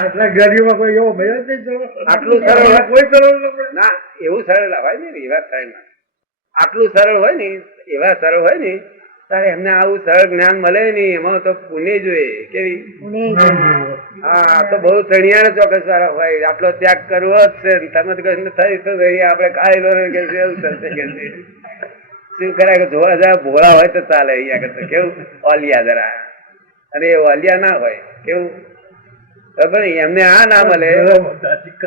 આટલા ગાડીઓમાં કોઈ એવો ભય જ નહીં. આટલું સરળ કોઈ સરળ ના, એવું સરળ હોય ને એવા સરળ ના, આટલું સરળ હોય ને એવા સરળ હોય ને તારે એમને આવું સરળ જ્ઞાન મળે નહીં. એમાં તો પુણ્ય જોઈએ. કેવી? હા, તો બહુ ચણિયા ચોક્કસ વાળા હોય. આટલો ત્યાગ કરવો જ છે. તમે તો કઈ થઈ તો આપડે કાયલો કે એવું થશે કે શું કરાય કે જોવા જરા ભોળા હોય તો ચાલે. અહીંયા કરતા કેવું ઓલિયા જરા, અને એ ઓલિયા ના હોય કેવું ખબર નહીં. એમને આ ના મળે,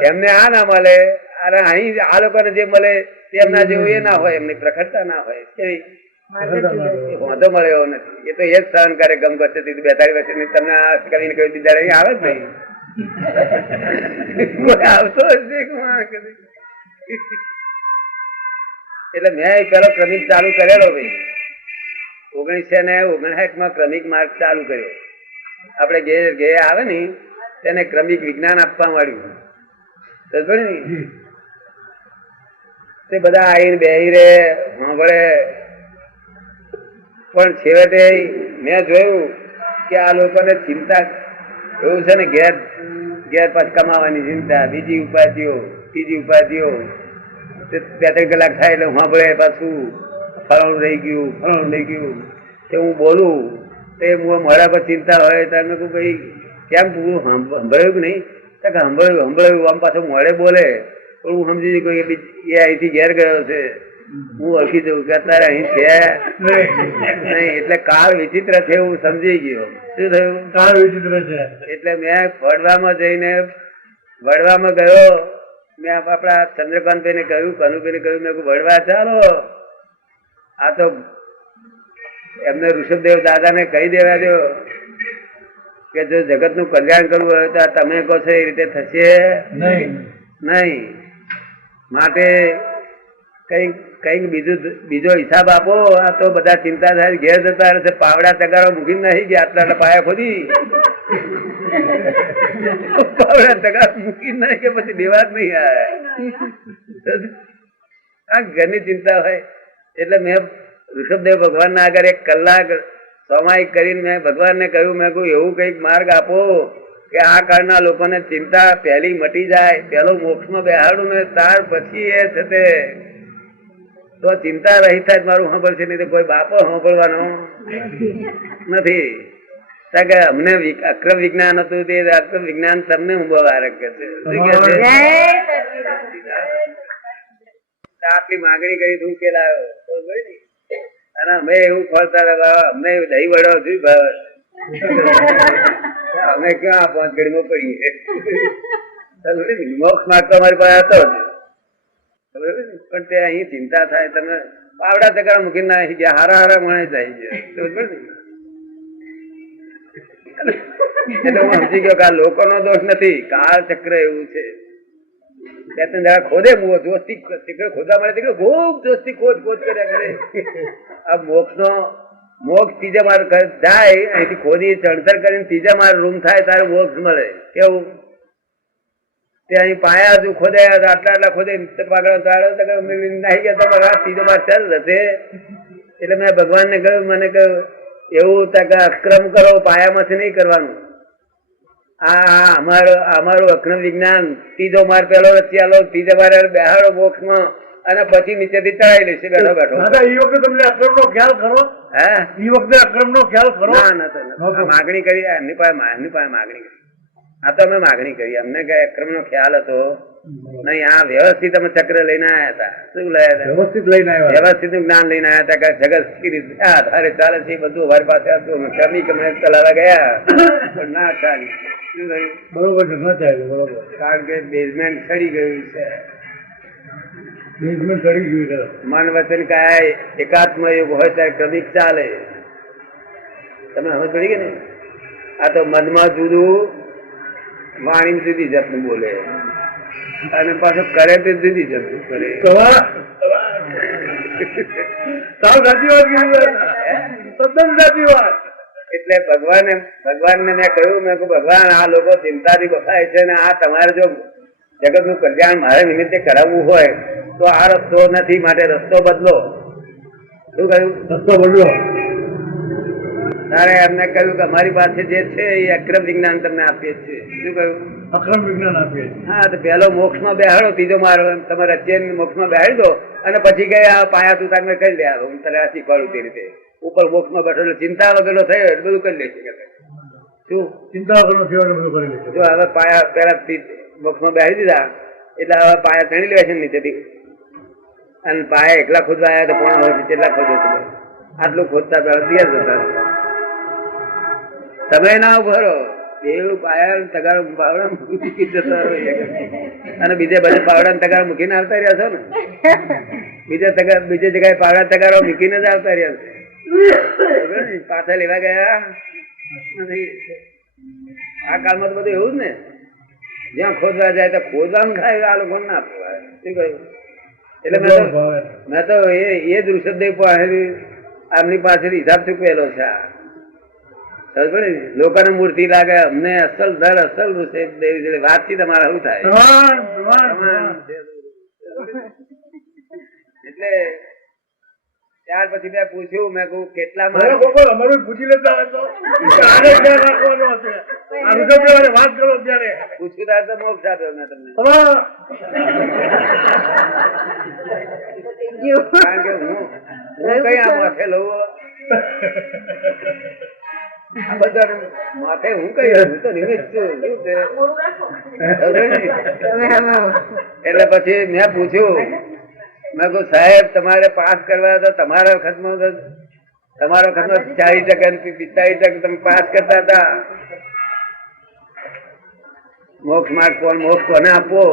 એમને આ ના મળે. અરે અહીં આ લોકોને જે મળે તેમના જેવું એ ના હોય, એમની પ્રખરતા ના હોય. કેવી વાંધો મળે એવો નથી. એ તો એ જ સહન કરે ગમ કરશે 42 વર્ષની. તમને આ કવિને કહ્યું બીજા અહીં આવે જ નહીં. આવતો એટલે મેં પેલો ક્રમિક ચાલુ કરેલો ભાઈ 1959 માં ક્રમિક માર્ગ ચાલુ કર્યો. આપડે ઘે આવે ને તેને ક્રમિક વિજ્ઞાન આપવા માંડ્યું. તે બધા આવીને બેહી રે સાંભળે. પણ છેવટે મેં જોયું કે આ લોકોને ચિંતા એવું છે ને, ઘેર ઘેર પાછ કમાવાની ચિંતા, બીજી ઉપાધિઓ, ત્રીજી ઉપાધિઓ. 2-3 કલાક થાય એટલે સાંભળે પાછું ફલાણું રહી ગયું, ફલાણું રહી ગયું. તે હું બોલું તે મારા પર ચિંતા હોય તો મેં કહું ભાઈ કેમ પૂરું સંભળાયું કે નહીં? સંભળાયું આમ પાછું મોડે બોલે. પણ હું સમજી ગયો કે એ અહીંથી ઘેર ગયો છે. હું ઓળખી દઉં કે અત્યારે અહીં છે નહીં. એટલે કાળ વિચિત્ર છે એવું સમજી ગયો. શું થયું? કાળ વિચિત્ર છે. એટલે મેં વડવામાં જઈને વડવામાં ગયો. મેં આપણા ચંદ્રકાંતભાઈ ને કહ્યું, કનુભાઈ ને કહ્યું, મેં વડવા ચાલો. આ તો એમને ઋષભદેવ દાદા ને કહી દેવા દો કે જો જગત નું કલ્યાણ કરવું હોય તો તમે કહો છો એ રીતે થશે નહીં. માટે કઈક બીજો હિસાબ આપો. આ તો બધા ચિંતા થાય, ઘેર જતા રહે. પાવડા તગારો મૂકીને નહીં ગયા આટલા પાયા ખોદી પાવડા તગાર મૂકીને નહીં કે પછી દેવા જ નહીં આવે. આ ઘરની ચિંતા હોય. એટલે મેં ઋષભદેવ ભગવાન ના આગળ 1 કલાક સમાયિક કરીને મેં ભગવાન ને કહ્યું, મેં કહ્યું એવું કઈક માર્ગ આપો કે આ કાળના લોકોને ચિંતા પહેલી મટી જાય. પેલો મોક્ષમાં બેહાડું ને ત્યાર પછી એ છે તે તો ચિંતા રહી થાય મારું સાંભળશે. નહીં તો કોઈ બાપો સાંભળવાનો નથી. કે અમને અક્રમ વિજ્ઞાન હતું તે અક્રમ વિજ્ઞાન તમને હું બહારક છે. આટલી માગણી કરી તું કે લાવ્યો અને અમે એવું ખોલતા હતા, અમને દહીં વડો જોયું અમે ક્યાં 5 ઘડીમાં પડીએ. મોક્ષ માર્ગ તો અમારી પાસે હતો જ. પણ તે અહીં ચિંતા થાય. તમે પાવડા તગારા મૂકીને ના ગયા, હારા મળે જાય છે. એટલે હું સમજી ગયો કે આ લોકોનો દોષ નથી, કાળ ચક્ર એવું છે. 2-3 દાડા ખોદે જોસ્તી ખોદવા મળે ખૂબ જોસ્તી ખોદ કર્યા કરે. આ મોક્ષ ત્રીજા માર જાય અહીંથી ખોદી ચણતર કરીને ત્રીજા માર રૂમ થાય તારે મોક્ષ મળે. કેવું? તે અહીં પાયા હજુ ખોદાયા આટલા ખોદે નાહી ગયા તો ત્રીજો માર ચાલ હશે. એટલે મેં ભગવાન ને કહ્યું, મને કહ્યું એવું અક્રમ કરો, પાયામાંથી નહીં કરવાનું. આ અમારું અક્રમ વિજ્ઞાન ત્રીજો માર પેલો રચિયાલો, ત્રીજો માર બેહાડો મોક્ષમાં અને પછી નીચેથી ચડાવી લેશે બેઠો બેઠો. એ વખતે તમને અક્રમ નો ખ્યાલ ખરો? હે, એ વખતે અક્રમ નો ખ્યાલ ખરો? ના, માગણી કરી એમની પાસે માગણી કરી. આ તો અમે માગણી કરી. અમને કઈ અક્રમ નો ખ્યાલ હતો નહીં. આ વ્યવસ્થિત અમે ચક્ર લઈને આવ્યા હતા. શું લાયા હતા? વ્યવસ્થિત લઈને આવ્યા. વ્યવસ્થિત જ્ઞાન લઈને આવ્યા હતા કે જગત આધારે ચાલે છે બધું અમારી પાસે હતું. ક્રમિક અમે ચલાવવા ગયા પણ ના ચાલી. શું થયું? બરોબર છે, ના ચાલ્યું. બરોબર, કારણ કે બેઝમેન્ટ સડી ગયું છે. બેઝમેન્ટ સડી ગયું છે. મન વચન કાય એકાત્મ યુગ હોય ત્યારે ક્રમિક ચાલે. તમે સમજ પડી ગઈ ને? આ તો મનમાં જુદું, વાણી જુદી જાતનું બોલે અને પાછું કરે તે જુદી જાતનું કરે. સાચી વાત. એટલે ભગવાનને મેં કહ્યું, મેં કહ્યું ભગવાન આ લોકો ચિંતાથી બફાય છે ને આ તમારે જો જગત નું કલ્યાણ મારે નિમિત્તે કરાવવું હોય તો આ રસ્તો નથી, માટે રસ્તો બદલો. શું કહ્યું? રસ્તો બદલો. તારે એમને કહ્યું કે અમારી પાસે જે છે એ અક્રમ વિજ્ઞાન તમને આપીએ છીએ. શું કહ્યું? અક્રમ વિજ્ઞાન આપીએ છીએ. હા, તો પહેલો મોક્ષમાં બેહાડો, ત્રીજો મારો તમારે અત્યારે મોક્ષમાં બેહાડી દો, અને પછી કઈ આ પાયા તું તારે કરી લે, હું તને આ શીખવાડું તે રીતે. ઉપર મોક્ષમાં બેઠો એટલે ચિંતા વગેરે થયો એટલે બધું કરી લેશે. શું ચિંતા વગરનો થયો એટલે બધું કરી લેશે. જો હવે પાયા પેલા મોક્ષમાં બેહાડી દીધા એટલે હવે પાયા ચણી લેવા છે નીચેથી, અને પાયા એકલા ખોદવા આવ્યા તો પોણા વર્ષ કેટલા ખોદો તમે? આટલું ખોદતા પેલા દિવસ જતા તમે ના ઉભરો એવું પાયા તગારો પાવડા મૂકી જતા રહો, અને બીજે બધે પાવડા તગારો મૂકીને આવતા રહ્યા છો ને. બીજે જગ્યાએ પાવડા તગારો મૂકીને જ આવતા રહ્યા છે. પાછા લેવા ગયા નથી. આ કાળમાં તો બધું એવું જ ને, જ્યાં ખોદવા જાય તો ખોદવાનું થાય, આ લોકો ના પવાય. શું કહ્યું? એટલે મેં તો એ જ ઋષભદેવ આમની પાસેથી હિસાબ ચૂકવેલો છે. લોકોને મૂર્તિ લાગે, અમને અસલ દર અસલ ઋષભદેવ વાતથી તમારે શું થાય? એટલે ત્યાર પછી મેં પૂછ્યું, મેં કહું કેટલા અમારું પૂછી લેતા વાત કરો ત્યારે પૂછ્યું ત્યારે તો મોક્ષ આપ્યો મેં તમને. કારણ કે હું કઈ આ માથે લઉં, આ બધા માથે હું કઈ હું તો નિમિત્ત છું. એટલે પછી મેં પૂછ્યું, મેં કહું સાહેબ તમારે પાસ કરવા તો તમારા વખતમાં 40% 45% તમે પાસ કરતા હતા. મોક્ષ માર્ક કોણ, મોક્ષ કોને આપવો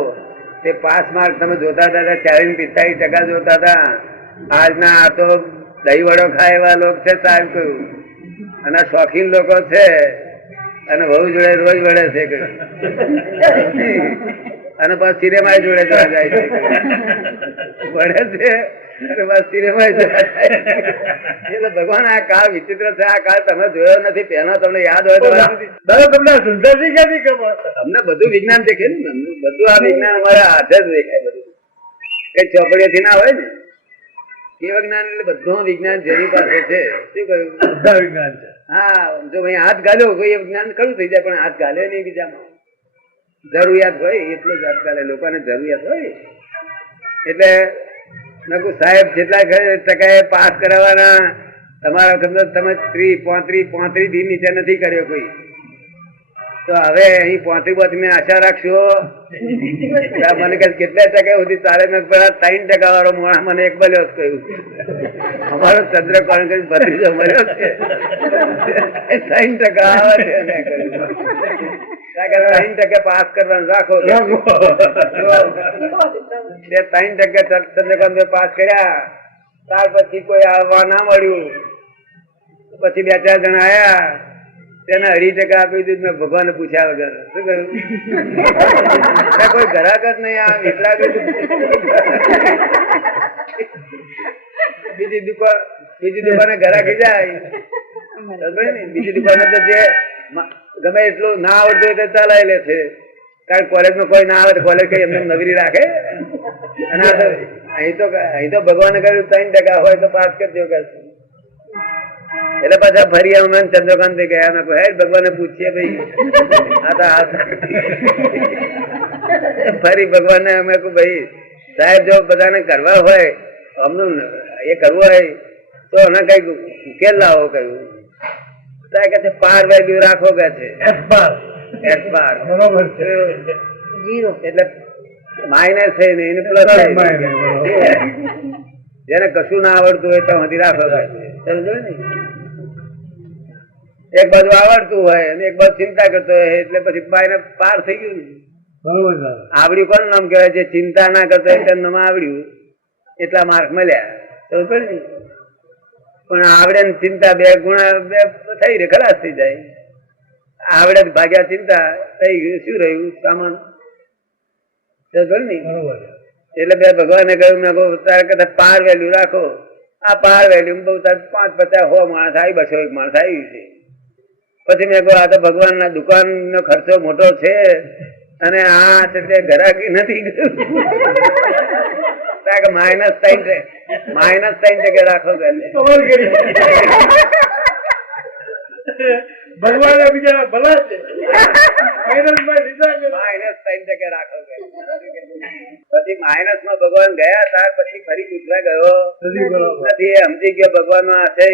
તે પાસ માર્ક તમે જોતા હતા, 40-45% જોતા હતા. આજના આ તો દહીં વડો ખાય એવા લોકો છે સાહેબ કહ્યું, અને શોખીન લોકો છે, અને બહુ જોડે રોજ વડે છે કહ્યું, અને પાછ સિનેમા જોડે જોવા જાય છે, વડે છે અને પાછ સિનેમા જોવા જાય. એટલે ભગવાન આ કાળ વિચિત્ર છે. આ કાળ તમે જોયો નથી, પહેલા તમને યાદ હોય તો તમને સુંદરજી ક્યાંથી ખબર? અમને બધું વિજ્ઞાન દેખે ને, બધું આ વિજ્ઞાન અમારા હાથે જ દેખાય. બધું કઈ ચોપડીથી ના હોય ને, એ વિજ્ઞાન એટલે બધું વિજ્ઞાન જેની પાસે છે. શું કહ્યું? બધા વિજ્ઞાન છે. હા, જો અહીંયા હાથ ગાલ્યો કોઈ વિજ્ઞાન ખરું થઈ જાય, પણ હાથ ગાલે નહીં બીજામાં. જરૂરિયાત હોય એટલું જ હાથ ગાલે, લોકોને જરૂરિયાત હોય. એટલે મેં કહું સાહેબ જેટલા ટકાએ પાસ કરાવવાના તમારા વખત તમે 30-35 થી નીચે નથી કર્યો કોઈ, તો હવે અહીં 35 ને આશા રાખશો? મને કહે કેટલા ટકા સુધી ચાલે? મેં પેલા 3% વાળો માણસ મને એક મળ્યો કહ્યું, અમારો ચંદ્રકાંત કરી 32 મળ્યો છે, 3% આવે છે. મેં કહ્યું 3% પાસ કરવાનું રાખો. 3% ચંદ્રકાંત પાસ કર્યા, ત્યાર પછી કોઈ આવવા ના મળ્યું. પછી 2-4 જણા આયા, તેને 2.5% આપી દીધું. મેં ભગવાનને પૂછ્યા વગર. શું કહ્યું? કોઈ ગ્રાહક જ નહીં. આ એટલા બીજી દુકાને ગ્રાહકી જાય, બીજી દુકાને તો જે ગમે એટલું ના આવડતું હોય તો ચલાવી લે છે. કારણ કોલેજમાં કોઈ ના આવે તો કોલેજ કઈ એમને નવીરી રાખે. અને અહીં તો ભગવાને કહ્યું 3% હોય તો પાસ કરજો કે. એટલે પાછા ફરી અમે ચંદ્રકાંત ગયા. મેં કહ્યું હે ભગવાનને પૂછીએ ભાઈ, આ તો ફરી ભગવાનને અમે કહું ભાઈ સાહેબ જો બધાને કરવા હોય, અમનું એ કરવું હોય તો એના કઈક ઉકેલ લાવો. કહ્યું કે છે પાર વેલ્યુ રાખો કે છે, એસ બાર બરોબર છે. એટલે માઇનસ થઈ ને એને પ્લસ થાય. જેને કશું ના આવડતું હોય તો હજી રાખો કે છે. સમજો ને, એક બાજુ આવડતું હોય અને એક બાજુ ચિંતા કરતો હોય એટલે પછી માઇનસ પાર થઈ ગયું ને. બરોબર. આવડ્યું કોનું નામ કહેવાય? જે ચિંતા ના કરતો હોય તેનું નામ આવડ્યું, એટલા માર્ક મળ્યા. સમજ ને? પણ આવડે ને ચિંતા 2 ગુણા 2 થઈ રહે, ખલાસ થઈ જાય. આવડે ભાગ્યા ચિંતા થઈ ગયું, શું રહ્યું? સામાન. એટલે બે ભગવાને કહ્યું, મેં કહું તારે કદાચ પાર વેલ્યુ રાખો. આ પાર વેલ્યુ બહુ તારે 5-50-100 માણસ આવી, 201 માણસ આવી છે. પછી મેં કહું આ તો ભગવાન ના દુકાન નો ખર્ચો મોટો છે, અને આ તે ઘરાકી નથી. -3% રાખો. ભગવાન બિચારા ભલા છે ફાઇનલમાં લીધા છે. -3% રાખો કે. પછી માઇનસ માં ભગવાન ગયા ત્યાર પછી ફરી પૂછવા ગયો નથી બરાબર. નથી. એ સમજી ગયો ભગવાન નો આ છે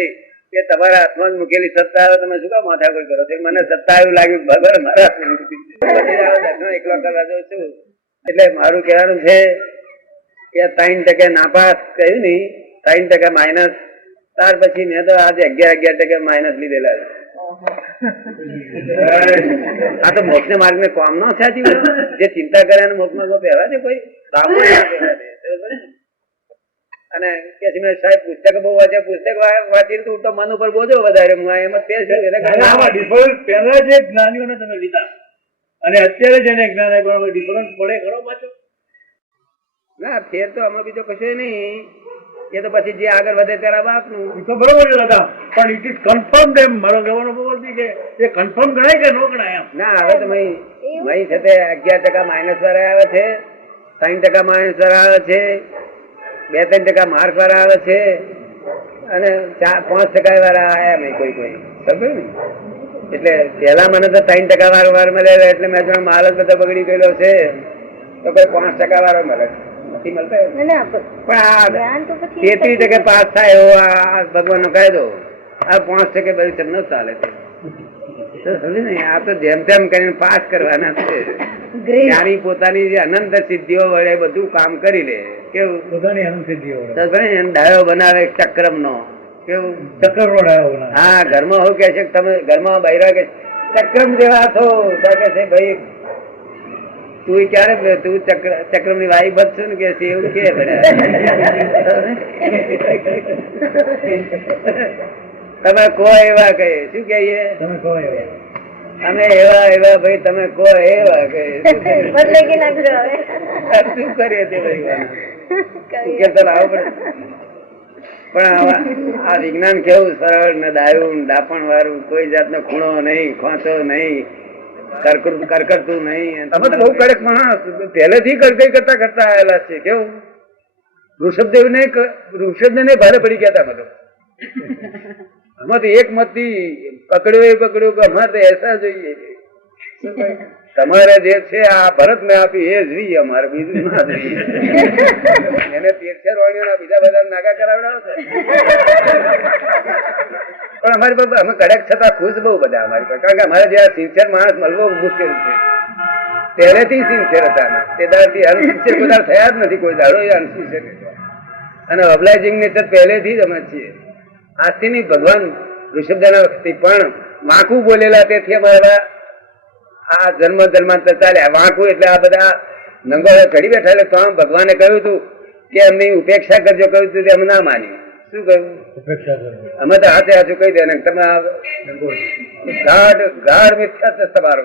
કે તમારા હાથમાં જ મૂકેલી સત્તા આવે તમે શું કામ માથાકૂટ કરો છો? મને સત્તા એવું લાગ્યું કે ભગવાન મારા હાથમાં મૂકી દીધી. પછી આ દર્શન એકલો કરવા જાઉં છું. એટલે મારું કહેવાનું છે કે 3% નાપાસ કહ્યું ને 3% માઇનસ, ત્યાર પછી મેં તો આજે 11% માઇનસ લીધેલા છે. આ તો મોક્ષ માર્ગ ને કોમ નો છે. જે ચિંતા કરે એને મોક્ષ માર્ગ પહેવા દે કોઈ બાપુ ના પહેવા દે. અને કે મેં સાહેબ પુસ્તક બહુ વાંચ્યા, પુસ્તક વાંચીને તો હું તો મન ઉપર બોજો વધારે હું એમાં તે છું એટલે આમાં ડિફરન્સ પહેલા જે જ્ઞાનીઓને તમે લીધા અને અત્યારે જેને જ્ઞાન આપ્યું ડિફરન્સ પડે ખરો પાછો? ના ફેર તો આમાં બીજો કશું નહીં. એ તો પછી જે આગળ વધે ત્યારે બાપનું. એ તો બરોબર છે દાદા, પણ ઇટ ઇઝ કન્ફર્મ એમ મારો કહેવાનો બરોબર છે કે એ કન્ફર્મ ગણાય કે ન ગણાય એમ? ના હવે તો મહી છે તે 11% માઇનસ વાળા આવે છે, 3% માઇનસ વાળા આવે છે, 2-3% માર્ક વાળા આવે છે અને 4-5% વાળા આયા નહીં કોઈ ખબર ને. એટલે પેલા મને તો 3% વાર મળેલા એટલે મેં જો માલ જ બધો બગડી ગયેલો છે તો કોઈ 5% વાળો મળે નથી મળતો. પણ આ 33% પાસ થાય એવો આ ભગવાન નો કાયદો. આ 5% બધું ન ચાલે છે. આ તો જેમ તેમ કરીને પાસ કરવાના છે. જ્ઞાની પોતાની જે અનંત સિદ્ધિઓ વડે બધું કામ કરી લે. કેવું? પોતાની અનંત સિદ્ધિઓ ડાયો બનાવે ચક્રમ નો. કેવું? ચક્કર નો ડાયો બનાવે. હા ઘરમાં હું કે છે તમે ઘરમાં બૈરા કે ચક્રમ જેવા છો તો કે છે ભાઈ તું ક્યારે તું ચક્રમ ની વાઈ બચશું ને કે છે એવું કે તમે કો એવા કહે શું કહીએ? તમે કહો એવા. અમે એવા ભાઈ તમે કો એવા કહે શું કરીએ તે લાવવું પડે. પણ આ વિજ્ઞાન કેવું સરળ ને ડાયું ડાપણ વાળું, કોઈ જાતનો ખૂણો નહીં, ખોંચો નહીં, કરકરતું નહીં. અમે તો બહુ કડક માણસ પહેલેથી કરતા આવેલા છે. કેવું? ઋષભદેવ ને ભારે પડી ગયા હતા. અમે તો આમાં તો એક મત થી પકડ્યો કે અમારે તો એસા જોઈએ. તમારે જે છે આ ભરત ને આપી એ જોઈએ, અમારે બીજું ના જોઈએ. એને 13 વાળીઓ બીજા બધા નાગા કરાવડાવો છે. પણ અમારી પાસે અમે કડક છતાં ખુશ બહુ બધા અમારી પાસે, કારણ કે અમારે જે આ સિન્સિયર માણસ મળવો મુશ્કેલ છે. પહેલેથી સિન્સિયર હતા. તે દાડથી અનસિન્સિયર બધા થયા જ નથી કોઈ દાડો. એ અનસિન્સિયર અને ઓબ્લાઇઝિંગ નેચર પહેલેથી જ અમે છીએ. આજથી નહીં, ભગવાન ઋષભદેવના વખતે પણ વાંકું બોલેલા, તેથી અમારા આ જન્માંતર ચાલ્યા. વાંકું એટલે આ બધા નંગોળે ચડી બેઠા. એટલે તો ભગવાને કહ્યું હતું કે એમની ઉપેક્ષા કરજો, કહ્યું હતું અમે ના માની. શું કહ્યું? અમે તો હાથે હાથું કહી દે તમે ગાઢ મિથ્યા છે તમારો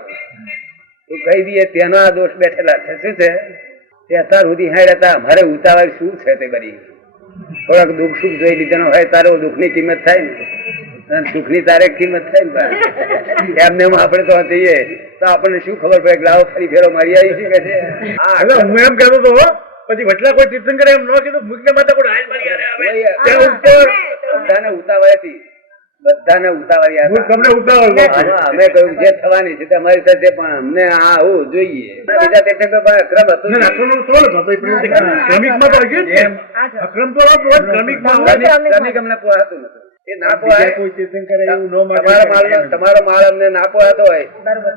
તું કહી દઈએ તેનો આ દોષ બેઠેલા છે. શું છે તે અત્યાર સુધી હાડ હતા. અમારે ઉતાવળ શું છે તે બધી થોડાક દુઃખ સુખ જોઈ લીધેલો હોય તારો દુઃખ ની કિંમત થાય ને, સુખ ની તારે કિંમત થાય ને. એમને આપડે તો જઈએ તો આપણને શું ખબર પડે કે લાવો ફરી ફેરો મારી આવી શું કે છે. એટલે હું એમ કહેતો હતો પછી વચલા કોઈ તીર્થંકર એમ ન કીધું મુખ્ય માતા કોઈ હાલ મારી બધાને ઉતાવળ હતી, બધાને ઉતાવળ તમને ઉતાવળ અમે કહ્યું જે થવાની છે અમારી સાથે, પણ અમને આ આવું જોઈએ. બીજા તીર્થંકર ક્રમ હતો ક્રમિકમાં તો અક્રમ તો ક્રમિકમાં ક્રમિક અમને પોહાતું નતું. એ ના પોહાય તમારો માલ અમને ના પોહાતો હોય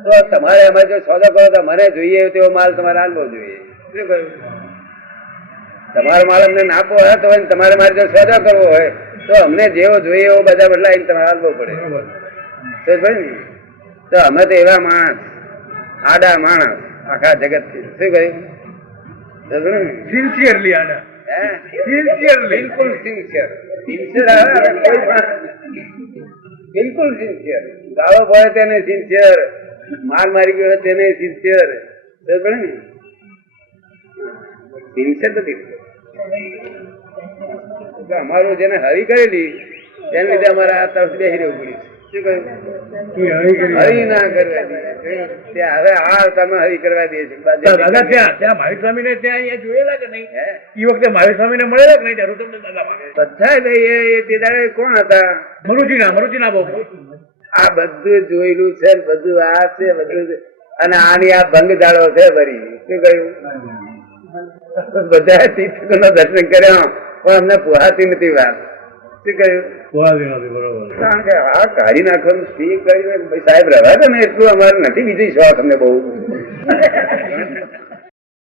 તો તમારે અમારે જો સોદો કરો તો મને જોઈએ તેવો માલ તમારે આલવો જોઈએ. શું કહ્યું? તમારો માલ અમને ના પોહાતો હોય ને તમારે મારે જો સોદો કરવો હોય તો અમને જેવો જોઈએ એવો બધા બદલાઈને તમારે આલવો પડે. તો અમે તો એવા માણસ, આડા માણસ આખા જગત થી. શું કહ્યું? સિન્સિયરલી આડા બિલકુલ સિન્સિયર. બિલકુલ સિન્સિયર. ગાળો પડે તેને સિન્સિયર, માર મારી ગયો તેને સિન્સિયર. સિન્સિયર નથી. અમારું જેને હરી કરેલી તેને લીધે અમારે આ તરફ બેસી રહેવું પડ્યું. શું કહ્યું? હરી ના કરવા દે. હવે આ તમે હરી કરવા દે છે. ત્યાં મહાવીર સ્વામી ને ત્યાં અહીંયા જોયેલા કે નહીં? એ વખતે મહાવીર સ્વામી ને મળેલા કે નહીં? ત્યાં રૂતમ દાદા બધા ભાઈ તે દાડે કોણ હતા? મરુચીના બહુ આ બધું જોયેલું છે ને બધું આ છે બધું છે. અને આની આ ભંગ જાળો છે વરી શું કહ્યું બધા તીર્થંકરનો દર્શન કર્યા પણ અમને પોહાતી નથી વાત શું કહ્યું પોહાતી નથી, બરોબર. કારણ કે આ કાઢી નાખવાનું સ્પીક કરીને સાહેબ રવા દે ને એટલું અમારે નથી બીજી શોખ અમને બહુ